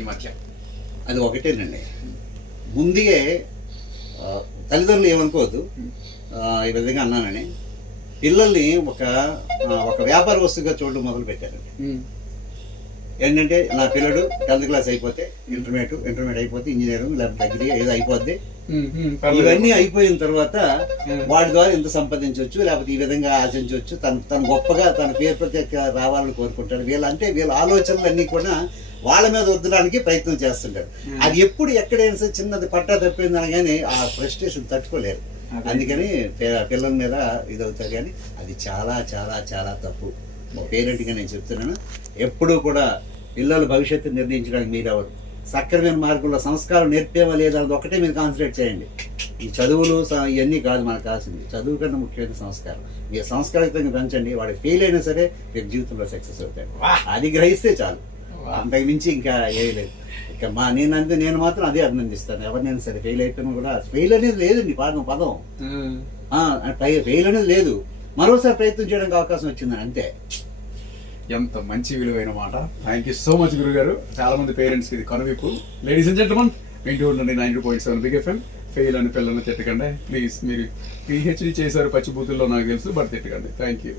ఈ మధ్య. అది ఒకటేనండి ముందుగే తల్లిదండ్రులు ఏమనుకోవద్దు. ఈ విధంగా అన్నానని. పిల్లల్ని ఒక ఒక వ్యాపార వస్తువుగా చూడడం మొదలు పెట్టారండి ఏంటంటే నా పిల్లడు టెన్త్ క్లాస్ అయిపోతే ఇంటర్మీడియట్ ఇంటర్మీడియట్ అయిపోతే ఇంజనీరింగ్ లేకపోతే డిగ్రీ ఏదో అయిపోద్ది. ఇవన్నీ అయిపోయిన తర్వాత వాడి ద్వారా ఎంత సంపాదించవచ్చు లేకపోతే ఈ విధంగా ఆశించవచ్చు. తను తను గొప్పగా తన పేరు ప్రత్యేక రావాలని కోరుకుంటాడు. వీళ్ళ అంటే వీళ్ళ ఆలోచనలు అన్నీ కూడా వాళ్ళ మీద వద్దడానికి ప్రయత్నం చేస్తుంటారు అది ఎప్పుడు ఎక్కడైనా సరే చిన్నది పట్టా తప్పింది అనగానే ఆ ఫ్రస్ట్రేషన్ తట్టుకోలేరు. అందుకని పిల్లల మీద ఇది అవుతారు కానీ అది చాలా చాలా చాలా తప్పు. పేరెంట్గా నేను చెప్తున్నాను ఎప్పుడూ కూడా పిల్లల భవిష్యత్తు నిర్ణయించడానికి మీరు ఎవరు సక్రమైన మార్గంలో సంస్కారం నేర్పేవా లేదా అది ఒకటే మీరు కాన్సన్ట్రేట్ చేయండి. ఈ చదువులు ఇవన్నీ కాదు మనకు కావాల్సింది. చదువు కన్నా ముఖ్యమైన సంస్కారం. మీరు సంస్కారితంగా పెంచండి. వాడు ఫెయిల్ అయినా సరే రేపు జీవితంలో సక్సెస్ అవుతాడు. అది గ్రహిస్తే చాలు. అంతకు మించి ఇంకా ఏమీ లేదు. ఇక మా నేను అంతే నేను మాత్రం అదే అభినందిస్తాను. ఎవరినైనా సరే ఫెయిల్ అయిపోయినా కూడా ఫెయిల్ అనేది లేదండి పదం పదం. ఫెయిల్ అనేది లేదు. మరోసారి ప్రయత్నం చేయడానికి అవకాశం వచ్చింది అంతే. ఎంత మంచి విలువైన మాట. థ్యాంక్ యూ సో మచ్ గురుగారు. చాలా మంది పేరెంట్స్ ఇది కనువిప్పు. లేడీస్ అండ్ జెంటల్మన్ వింటూ ఉండండి nine point seven big FM. Fail అని పిల్లల్ని తిట్టకండి. ప్లీజ్ మీరు పిహెచ్డి చేశారు పచ్చిబూతుల్లో నాకు తెలుసు బట్ తిట్టకండి. Thank you